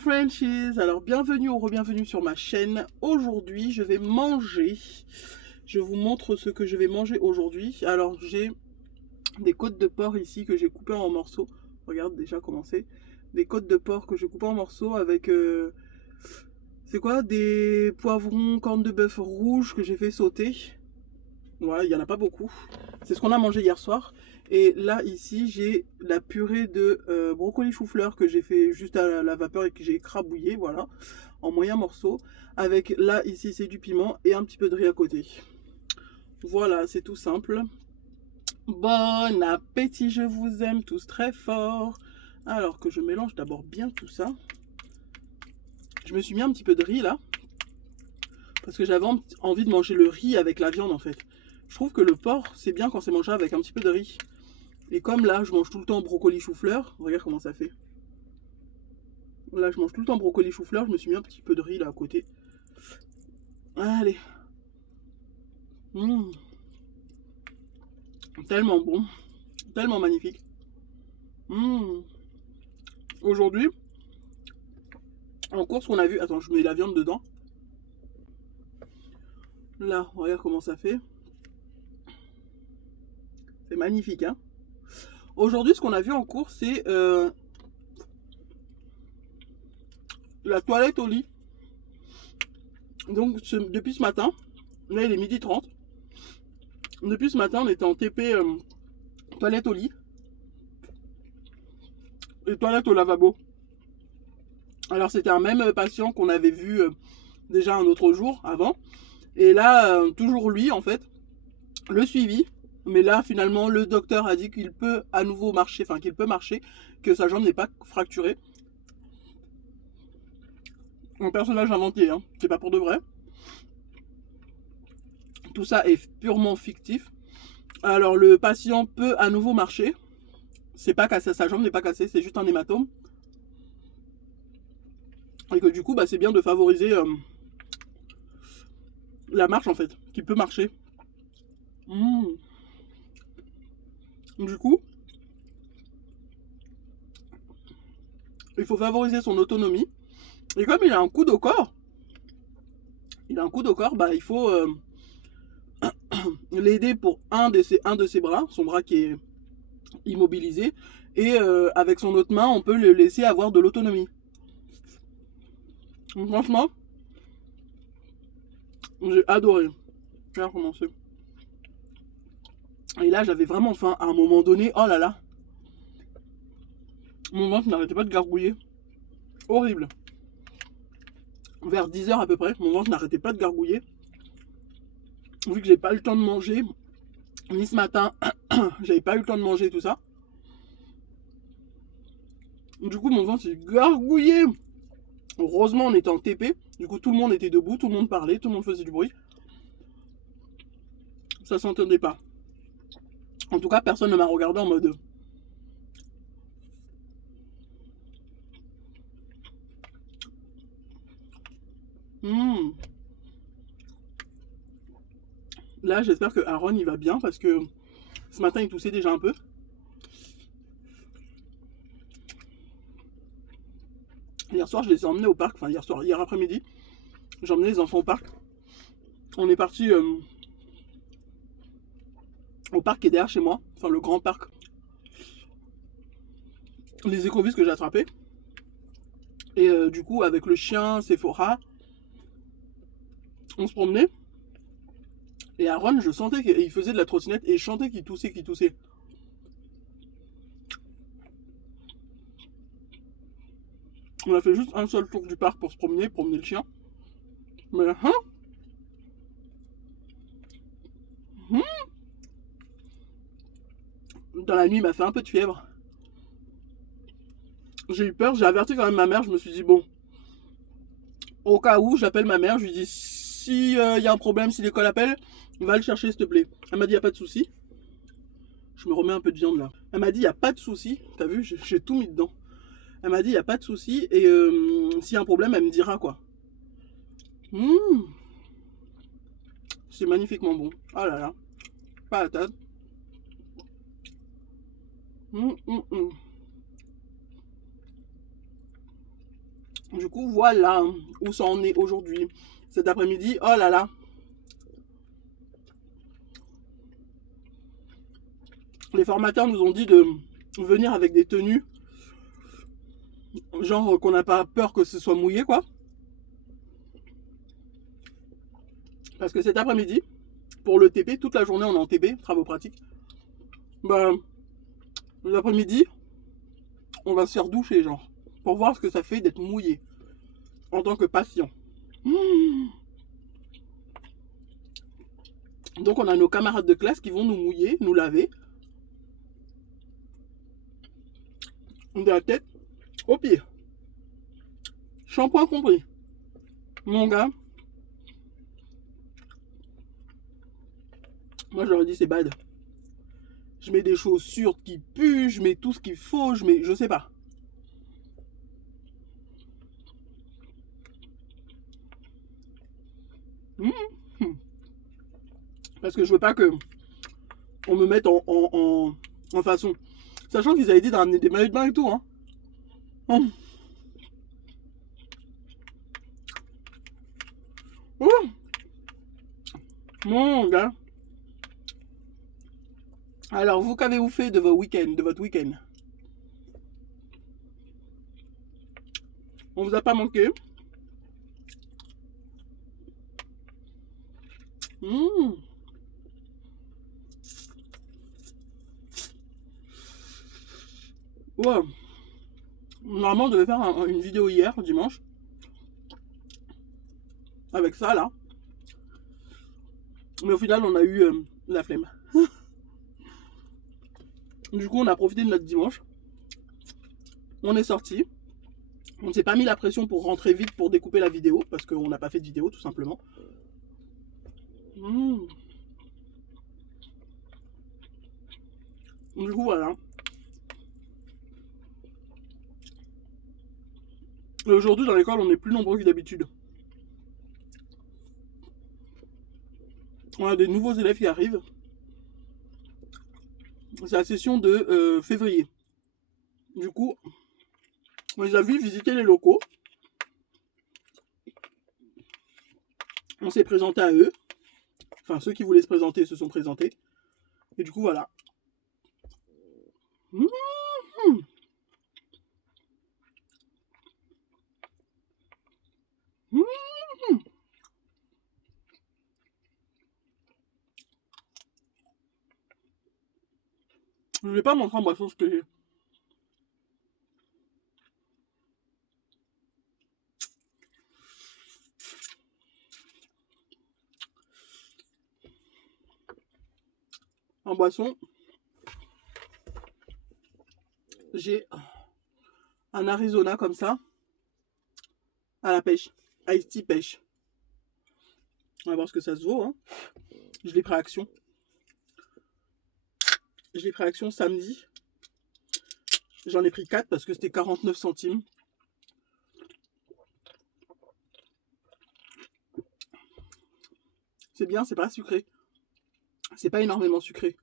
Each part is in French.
Frenchies, alors bienvenue ou re-bienvenue sur ma chaîne. Aujourd'hui je vais manger, je vous montre ce que je vais manger aujourd'hui. Alors j'ai des côtes de porc ici que j'ai coupées en morceaux. Regarde déjà comment c'est. Des côtes de porc que j'ai coupées en morceaux avec, c'est quoi, des poivrons, cornes de bœuf rouges que j'ai fait sauter. Ouais, il n'y en a pas beaucoup. C'est ce qu'on a mangé hier soir. Et là, ici, j'ai la purée de brocoli chou-fleur que j'ai fait juste à la vapeur et que j'ai écrabouillé, voilà, en moyens morceaux. Avec, là, ici, c'est du piment et un petit peu de riz à côté. Voilà, c'est tout simple. Bon appétit, je vous aime tous très fort. Alors que je mélange d'abord bien tout ça. Je me suis mis un petit peu de riz, là. Parce que j'avais envie de manger le riz avec la viande, en fait. Je trouve que le porc, c'est bien quand c'est mangé avec un petit peu de riz. Et comme là, je mange tout le temps brocoli chou-fleur, regarde comment ça fait. Là, je mange tout le temps brocoli chou-fleur, je me suis mis un petit peu de riz là à côté. Allez. Mmh. Tellement bon. Tellement magnifique. Mmh. Aujourd'hui, en course qu'on a vu... Attends, je mets la viande dedans. Là, regarde comment ça fait. C'est magnifique, hein. Aujourd'hui, ce qu'on a vu en course, c'est la toilette au lit. Donc, depuis ce matin, là, il est 12h30. Depuis ce matin, on était en TP toilette au lit et toilette au lavabo. Alors, c'était un même patient qu'on avait vu déjà un autre jour avant. Et là, toujours lui, en fait, le suivi. Mais là, finalement, le docteur a dit qu'il peut à nouveau marcher, enfin qu'il peut marcher, que sa jambe n'est pas fracturée. Un personnage inventé, hein. C'est pas pour de vrai. Tout ça est purement fictif. Alors, le patient peut à nouveau marcher. C'est pas cassé, sa jambe n'est pas cassée, c'est juste un hématome. Et que du coup, bah, c'est bien de favoriser la marche, en fait, qui peut marcher. Mmh. Du coup, il faut favoriser son autonomie. Et comme il a un coude au corps, bah, il faut l'aider pour un de ses bras, son bras qui est immobilisé. Et avec son autre main, on peut le laisser avoir de l'autonomie. Franchement, j'ai adoré. Je vais recommencer. Et là, j'avais vraiment faim à un moment donné. Oh là là. Mon ventre n'arrêtait pas de gargouiller. Horrible. Vers 10h à peu près, mon ventre n'arrêtait pas de gargouiller. Vu que j'ai pas eu le temps de manger, ni ce matin, j'avais pas eu le temps de manger et tout ça. Du coup, mon ventre s'est gargouillé. Heureusement, on était en TP. Du coup, tout le monde était debout, tout le monde parlait, tout le monde faisait du bruit. Ça s'entendait pas. En tout cas, personne ne m'a regardé en mode... Mmh. Là, j'espère que Aaron, il va bien parce que ce matin, il toussait déjà un peu. Hier soir, je les ai emmenés au parc. Enfin, hier après-midi, j'ai emmené les enfants au parc. On est parti au parc qui est derrière chez moi. Enfin, le grand parc. Les écrevisses que j'ai attrapées. Et du coup, avec le chien, Sephora, on se promenait. Et Aaron, je sentais qu'il faisait de la trottinette et je sentais qu'il toussait, On a fait juste un seul tour du parc pour se promener le chien. Mais hein, dans la nuit, il m'a fait un peu de fièvre. J'ai eu peur, j'ai averti quand même ma mère. Je me suis dit, bon, au cas où, j'appelle ma mère. Je lui dis, si y a un problème, si l'école appelle, va le chercher, s'il te plaît. Elle m'a dit, y a pas de souci. Je me remets un peu de viande là. Elle m'a dit, y a pas de souci. T'as vu, j'ai tout mis dedans. Elle m'a dit, y a pas de souci. Et s'il y a un problème, elle me dira quoi. Mmh. C'est magnifiquement bon. Ah là là. Patate. Mmh. Du coup, voilà où ça en est aujourd'hui. Cet après-midi, oh là là. Les formateurs nous ont dit de venir avec des tenues, genre qu'on n'a pas peur que ce soit mouillé, quoi. Parce que cet après-midi, pour le TP, toute la journée on est en TP, travaux pratiques. Bah, l'après-midi, on va se faire doucher, genre, pour voir ce que ça fait d'être mouillé en tant que patient. Donc on a nos camarades de classe qui vont nous mouiller, nous laver de la tête au pied. Shampoing compris. Mon gars, moi je leur ai dit c'est bad. Je mets des chaussures qui puent, je mets tout ce qu'il faut, je sais pas. Parce que je veux pas que on me mette en façon. Sachant qu'ils avaient dit d'amener des maillots de bain et tout, hein. Oh. Mon gars. Alors, vous, qu'avez-vous fait de votre week-end? On vous a pas manqué? Ouais. Normalement, on devait faire une vidéo hier, dimanche. Avec ça, là. Mais au final, on a eu la flemme. Du coup, on a profité de notre dimanche. On est sorti. On ne s'est pas mis la pression pour rentrer vite pour découper la vidéo. Parce qu'on n'a pas fait de vidéo, tout simplement. Du coup, voilà. Et aujourd'hui, dans l'école, on est plus nombreux que d'habitude. On a des nouveaux élèves qui arrivent. C'est la session de février. Du coup, on les a vus visiter les locaux. On s'est présenté à eux. Enfin, ceux qui voulaient se présenter se sont présentés. Et du coup, voilà. Je ne vais pas montrer en boisson ce que j'ai. En boisson, j'ai un Arizona comme ça, à la pêche, Ice Tea pêche. On va voir ce que ça se vaut. Hein. Je l'ai pris à Action. Je l'ai pris à Action samedi. J'en ai pris 4 parce que c'était 49 centimes. C'est bien, c'est pas sucré. C'est pas énormément sucré.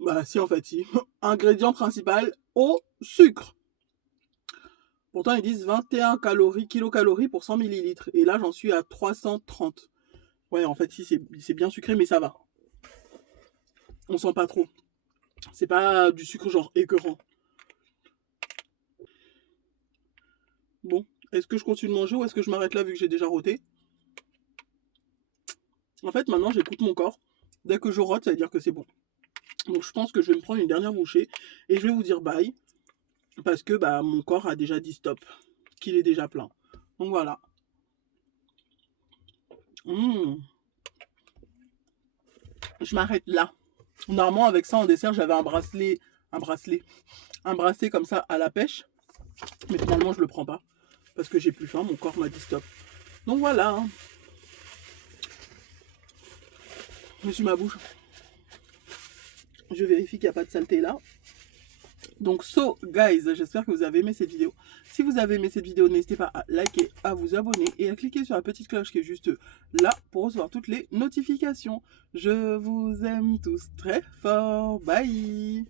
Bah si en fait, si. Ingrédient principal, eau, sucre. Pourtant ils disent 21 kilocalories pour 100 ml. Et là j'en suis à 330. Ouais en fait si c'est bien sucré mais ça va. On sent pas trop. C'est pas du sucre genre écœurant. Bon, est-ce que je continue de manger ou est-ce que je m'arrête là vu que j'ai déjà roté? En fait maintenant j'écoute mon corps. Dès que je rote ça veut dire que c'est bon. Donc je pense que je vais me prendre une dernière bouchée et je vais vous dire bye. Parce que bah, mon corps a déjà dit stop. Qu'il est déjà plein. Donc voilà. Je m'arrête là. Normalement avec ça en dessert j'avais un bracelet comme ça à la pêche. Mais finalement je le prends pas. Parce que j'ai plus faim. Mon corps m'a dit stop. Donc voilà. Je suis ma bouche. Je vérifie qu'il n'y a pas de saleté là. Donc guys, j'espère que vous avez aimé cette vidéo. Si vous avez aimé cette vidéo, n'hésitez pas à liker, à vous abonner et à cliquer sur la petite cloche qui est juste là pour recevoir toutes les notifications. Je vous aime tous très fort. Bye.